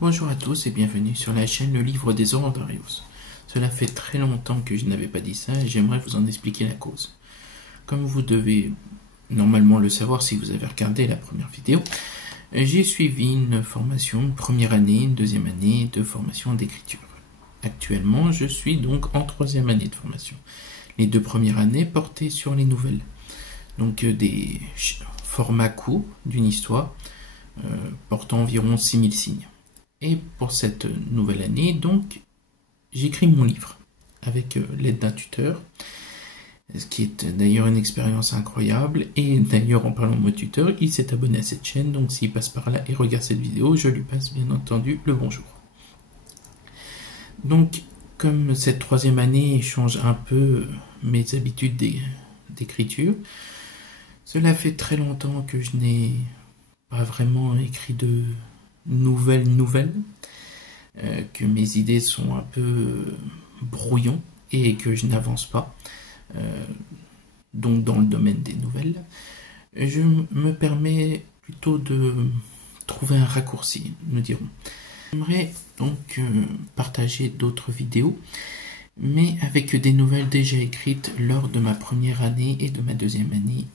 Bonjour à tous et bienvenue sur la chaîne Le Livre des Aurores d'Arius. Cela fait très longtemps que je n'avais pas dit ça et j'aimerais vous en expliquer la cause. Comme vous devez normalement le savoir si vous avez regardé la première vidéo, j'ai suivi une formation, une première année, une deuxième année de formation d'écriture. Actuellement, je suis donc en troisième année de formation. Les deux premières années portaient sur les nouvelles, donc des formats courts d'une histoire portant environ 6000 signes. Et pour cette nouvelle année, donc, j'écris mon livre avec l'aide d'un tuteur, ce qui est d'ailleurs une expérience incroyable. Et d'ailleurs, en parlant de mon tuteur, il s'est abonné à cette chaîne, donc s'il passe par là et regarde cette vidéo, je lui passe bien entendu le bonjour. Donc, comme cette troisième année change un peu mes habitudes d'écriture, cela fait très longtemps que je n'ai pas vraiment écrit de nouvelles, que mes idées sont un peu brouillons et que je n'avance pas, donc dans le domaine des nouvelles, je me permets plutôt de trouver un raccourci, nous dirons. J'aimerais donc partager d'autres vidéos, mais avec des nouvelles déjà écrites lors de ma première année et de ma deuxième année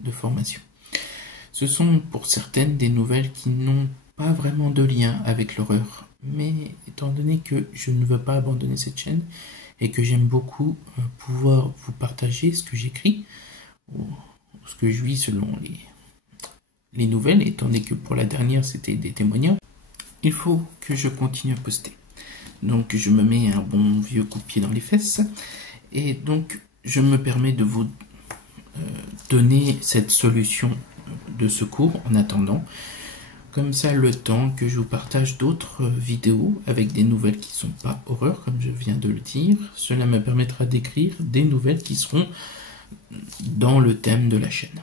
de formation. Ce sont pour certaines des nouvelles qui n'ont pas vraiment de lien avec l'horreur, mais étant donné que je ne veux pas abandonner cette chaîne et que j'aime beaucoup pouvoir vous partager ce que j'écris, ou ce que je vis selon les nouvelles, étant donné que pour la dernière c'était des témoignages, il faut que je continue à poster. Donc je me mets un bon vieux coup de pied dans les fesses, et donc je me permets de vous donner cette solution de secours en attendant. Comme ça, le temps que je vous partage d'autres vidéos avec des nouvelles qui ne sont pas horreur, comme je viens de le dire, cela me permettra d'écrire des nouvelles qui seront dans le thème de la chaîne.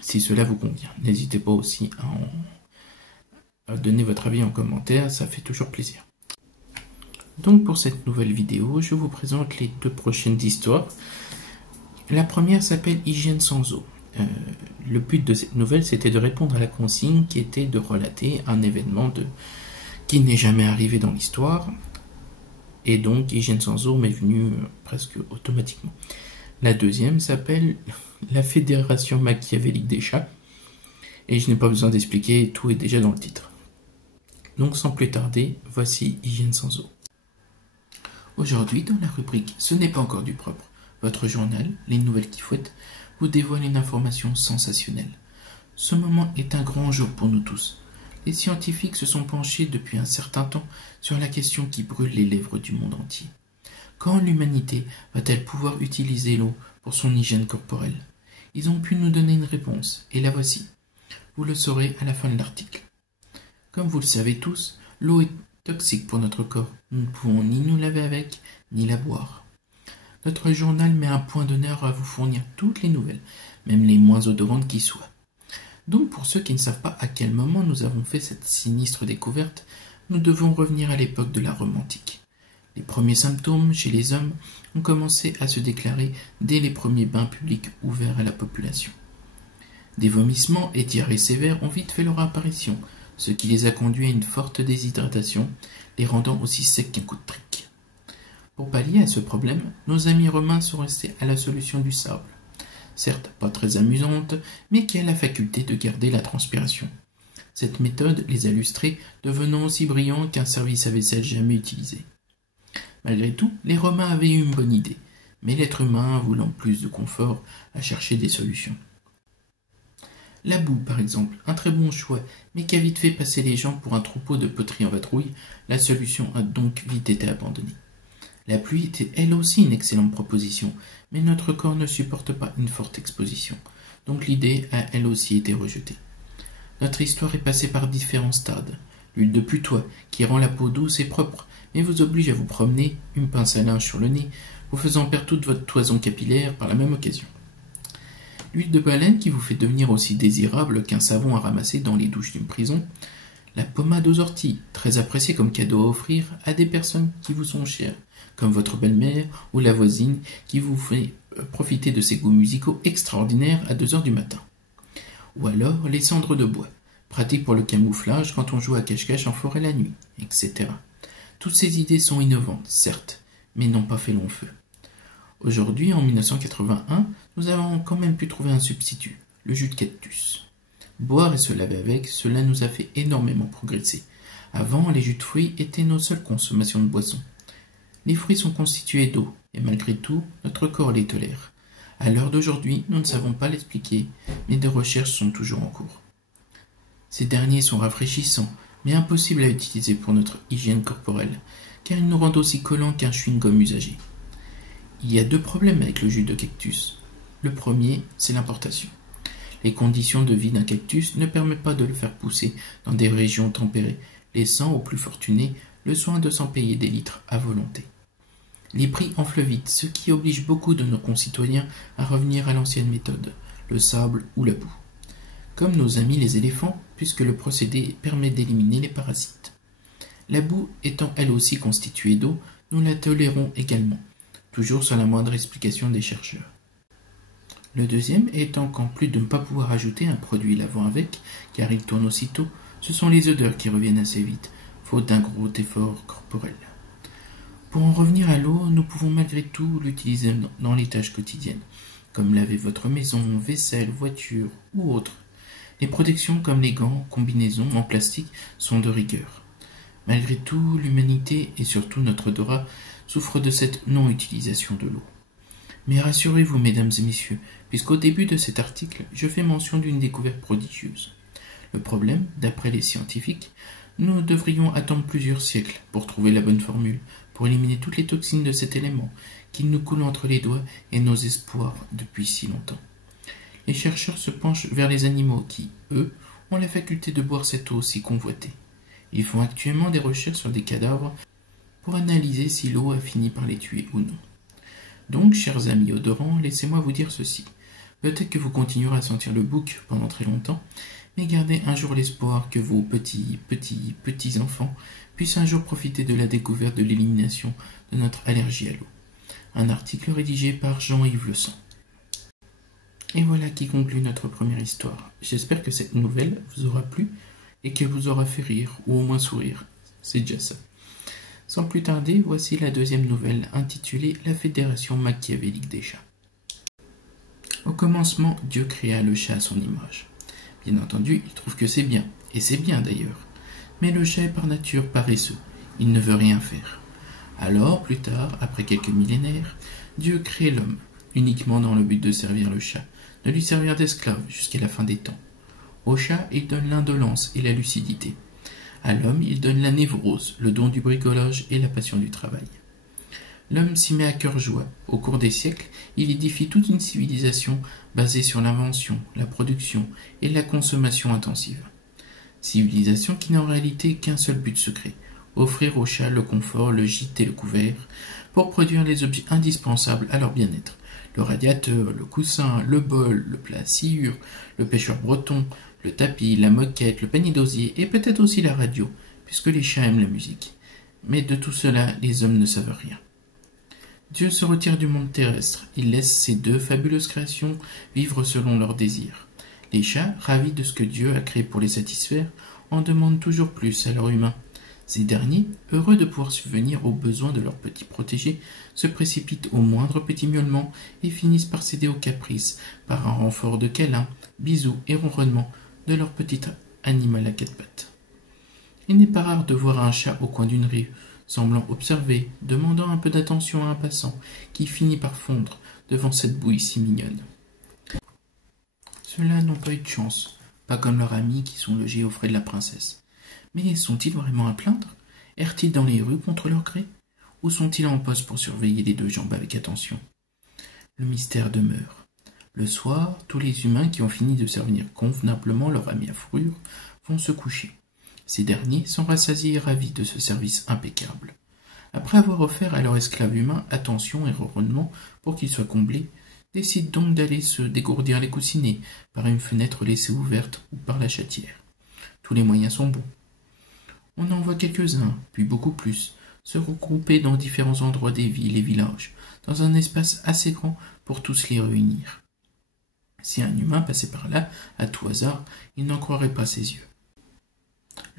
Si cela vous convient, n'hésitez pas aussi à donner votre avis en commentaire, ça fait toujours plaisir. Donc pour cette nouvelle vidéo, je vous présente les deux prochaines histoires. La première s'appelle Hygiène sans eau. Le but de cette nouvelle, c'était de répondre à la consigne qui était de relater un événement qui n'est jamais arrivé dans l'histoire. Et donc, Hygiène sans eau m'est venue presque automatiquement. La deuxième s'appelle La Fédération machiavélique des chats. Et je n'ai pas besoin d'expliquer, tout est déjà dans le titre. Donc, sans plus tarder, voici Hygiène sans eau. Aujourd'hui, dans la rubrique Ce n'est pas encore du propre, votre journal, les nouvelles qui fouettent, vous dévoile une information sensationnelle. Ce moment est un grand jour pour nous tous. Les scientifiques se sont penchés depuis un certain temps sur la question qui brûle les lèvres du monde entier. Quand l'humanité va-t-elle pouvoir utiliser l'eau pour son hygiène corporelle? Ils ont pu nous donner une réponse, et la voici. Vous le saurez à la fin de l'article. Comme vous le savez tous, l'eau est toxique pour notre corps. Nous ne pouvons ni nous laver avec, ni la boire. Notre journal met un point d'honneur à vous fournir toutes les nouvelles, même les moins odorantes qui soient. Donc pour ceux qui ne savent pas à quel moment nous avons fait cette sinistre découverte, nous devons revenir à l'époque de la Rome antique. Les premiers symptômes chez les hommes ont commencé à se déclarer dès les premiers bains publics ouverts à la population. Des vomissements et diarrhées sévères ont vite fait leur apparition, ce qui les a conduits à une forte déshydratation, les rendant aussi secs qu'un coup de trique. Pour pallier à ce problème, nos amis romains sont restés à la solution du sable. Certes, pas très amusante, mais qui a la faculté de garder la transpiration. Cette méthode les a lustrés, devenant aussi brillants qu'un service à vaisselle jamais utilisé. Malgré tout, les Romains avaient eu une bonne idée, mais l'être humain, voulant plus de confort, a cherché des solutions. La boue, par exemple, un très bon choix, mais qui a vite fait passer les gens pour un troupeau de poteries en vadrouille, la solution a donc vite été abandonnée. La pluie était elle aussi une excellente proposition, mais notre corps ne supporte pas une forte exposition, donc l'idée a elle aussi été rejetée. Notre histoire est passée par différents stades. L'huile de putois, qui rend la peau douce et propre, mais vous oblige à vous promener, une pince à linge sur le nez, vous faisant perdre toute votre toison capillaire par la même occasion. L'huile de baleine, qui vous fait devenir aussi désirable qu'un savon à ramasser dans les douches d'une prison. La pommade aux orties, très appréciée comme cadeau à offrir à des personnes qui vous sont chères, comme votre belle-mère ou la voisine qui vous fait profiter de ses goûts musicaux extraordinaires à 2 heures du matin. Ou alors les cendres de bois, pratique pour le camouflage quand on joue à cache-cache en forêt la nuit, etc. Toutes ces idées sont innovantes, certes, mais n'ont pas fait long feu. Aujourd'hui, en 1981, nous avons quand même pu trouver un substitut, le jus de cactus. Boire et se laver avec, cela nous a fait énormément progresser. Avant, les jus de fruits étaient nos seules consommations de boissons. Les fruits sont constitués d'eau, et malgré tout, notre corps les tolère. À l'heure d'aujourd'hui, nous ne savons pas l'expliquer, mais des recherches sont toujours en cours. Ces derniers sont rafraîchissants, mais impossibles à utiliser pour notre hygiène corporelle, car ils nous rendent aussi collants qu'un chewing-gum usagé. Il y a 2 problèmes avec le jus de cactus. Le premier, c'est l'importation. Les conditions de vie d'un cactus ne permettent pas de le faire pousser dans des régions tempérées, laissant aux plus fortunés le soin de s'en payer des litres à volonté. Les prix enflent vite, ce qui oblige beaucoup de nos concitoyens à revenir à l'ancienne méthode, le sable ou la boue. Comme nos amis les éléphants, puisque le procédé permet d'éliminer les parasites. La boue étant elle aussi constituée d'eau, nous la tolérons également, toujours sans la moindre explication des chercheurs. Le deuxième étant qu'en plus de ne pas pouvoir ajouter un produit lavant avec, car il tourne aussitôt, ce sont les odeurs qui reviennent assez vite, faute d'un gros effort corporel. Pour en revenir à l'eau, nous pouvons malgré tout l'utiliser dans les tâches quotidiennes, comme laver votre maison, vaisselle, voiture ou autre. Les protections comme les gants, combinaisons en plastique sont de rigueur. Malgré tout, l'humanité et surtout notre odorat souffrent de cette non-utilisation de l'eau. Mais rassurez-vous, mesdames et messieurs, puisqu'au début de cet article, je fais mention d'une découverte prodigieuse. Le problème, d'après les scientifiques, nous devrions attendre plusieurs siècles pour trouver la bonne formule, pour éliminer toutes les toxines de cet élément qui nous coule entre les doigts et nos espoirs depuis si longtemps. Les chercheurs se penchent vers les animaux qui, eux, ont la faculté de boire cette eau si convoitée. Ils font actuellement des recherches sur des cadavres pour analyser si l'eau a fini par les tuer ou non. Donc, chers amis odorants, laissez-moi vous dire ceci. Peut-être que vous continuerez à sentir le bouc pendant très longtemps, mais gardez un jour l'espoir que vos petits enfants puissent un jour profiter de la découverte de l'élimination de notre allergie à l'eau. Un article rédigé par Jean-Yves Le Sang. Et voilà qui conclut notre première histoire. J'espère que cette nouvelle vous aura plu et qu'elle vous aura fait rire, ou au moins sourire. C'est déjà ça. Sans plus tarder, voici la deuxième nouvelle intitulée « La Fédération machiavélique des chats ». Au commencement, Dieu créa le chat à son image. Bien entendu, il trouve que c'est bien, et c'est bien d'ailleurs. Mais le chat est par nature paresseux, il ne veut rien faire. Alors, plus tard, après quelques millénaires, Dieu crée l'homme, uniquement dans le but de servir le chat, de lui servir d'esclave jusqu'à la fin des temps. Au chat, il donne l'indolence et la lucidité. À l'homme, il donne la névrose, le don du bricolage et la passion du travail. L'homme s'y met à cœur joie. Au cours des siècles, il édifie toute une civilisation basée sur l'invention, la production et la consommation intensive. Civilisation qui n'a en réalité qu'un seul but secret, offrir au chat le confort, le gîte et le couvert, pour produire les objets indispensables à leur bien-être. Le radiateur, le coussin, le bol, le plat à sciure, le pêcheur breton, le tapis, la moquette, le panier d'osier et peut-être aussi la radio, puisque les chats aiment la musique. Mais de tout cela, les hommes ne savent rien. Dieu se retire du monde terrestre. Il laisse ces 2 fabuleuses créations vivre selon leurs désirs. Les chats, ravis de ce que Dieu a créé pour les satisfaire, en demandent toujours plus à leurs humains. Ces derniers, heureux de pouvoir subvenir aux besoins de leurs petits protégés, se précipitent au moindre petit miaulement et finissent par céder aux caprices, par un renfort de câlins, bisous et ronronnements de leur petit animal à 4 pattes. Il n'est pas rare de voir un chat au coin d'une rue, semblant observer, demandant un peu d'attention à un passant, qui finit par fondre devant cette bouille si mignonne. Ceux-là n'ont pas eu de chance, pas comme leurs amis qui sont logés aux frais de la princesse. Mais sont-ils vraiment à plaindre? Errent-ils dans les rues contre leur gré? Ou sont-ils en poste pour surveiller les 2 jambes avec attention? Le mystère demeure. Le soir, tous les humains qui ont fini de servir convenablement leur ami à fourrure vont se coucher. Ces derniers sont rassasiés et ravis de ce service impeccable. Après avoir offert à leur esclave humain attention et ronronnement pour qu'il soit comblé, décident donc d'aller se dégourdir les coussinets par une fenêtre laissée ouverte ou par la chatière. Tous les moyens sont bons. On en voit quelques-uns, puis beaucoup plus, se regrouper dans différents endroits des villes et villages, dans un espace assez grand pour tous les réunir. Si un humain passait par là, à tout hasard, il n'en croirait pas ses yeux.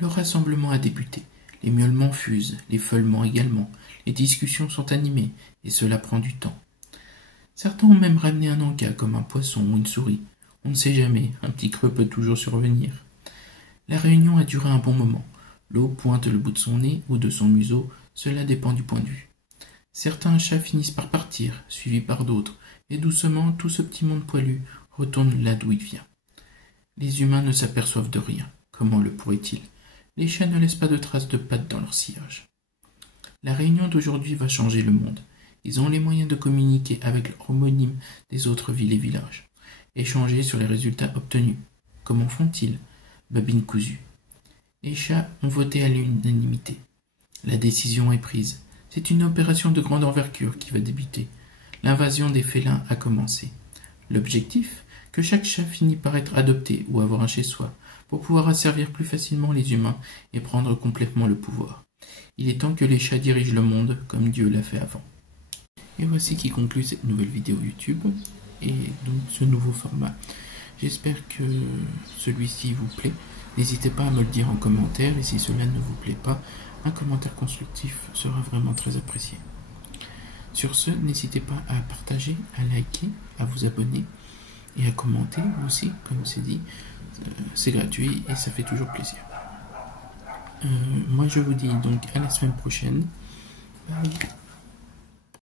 Le rassemblement a débuté. Les miaulements fusent, les feulements également. Les discussions sont animées, et cela prend du temps. Certains ont même ramené un en-cas comme un poisson ou une souris. On ne sait jamais, un petit creux peut toujours survenir. La réunion a duré un bon moment. L'eau pointe le bout de son nez ou de son museau, cela dépend du point de vue. Certains chats finissent par partir, suivis par d'autres, et doucement tout ce petit monde poilu retourne là d'où il vient. Les humains ne s'aperçoivent de rien. Comment le pourraient-ils? Les chats ne laissent pas de traces de pattes dans leur sillage. La réunion d'aujourd'hui va changer le monde. Ils ont les moyens de communiquer avec leurs homonymes des autres villes et villages. Échanger sur les résultats obtenus. Comment font-ils? Babine cousue. Les chats ont voté à l'unanimité. La décision est prise. C'est une opération de grande envergure qui va débuter. L'invasion des félins a commencé. L'objectif? Que chaque chat finisse par être adopté ou avoir un chez-soi, pour pouvoir asservir plus facilement les humains et prendre complètement le pouvoir. Il est temps que les chats dirigent le monde comme Dieu l'a fait avant. Et voici qui conclut cette nouvelle vidéo YouTube et donc ce nouveau format. J'espère que celui-ci vous plaît. N'hésitez pas à me le dire en commentaire et si cela ne vous plaît pas, un commentaire constructif sera vraiment très apprécié. Sur ce, n'hésitez pas à partager, à liker, à vous abonner et à commenter aussi, comme c'est dit. C'est gratuit et ça fait toujours plaisir. Moi je vous dis donc à la semaine prochaine. Bye.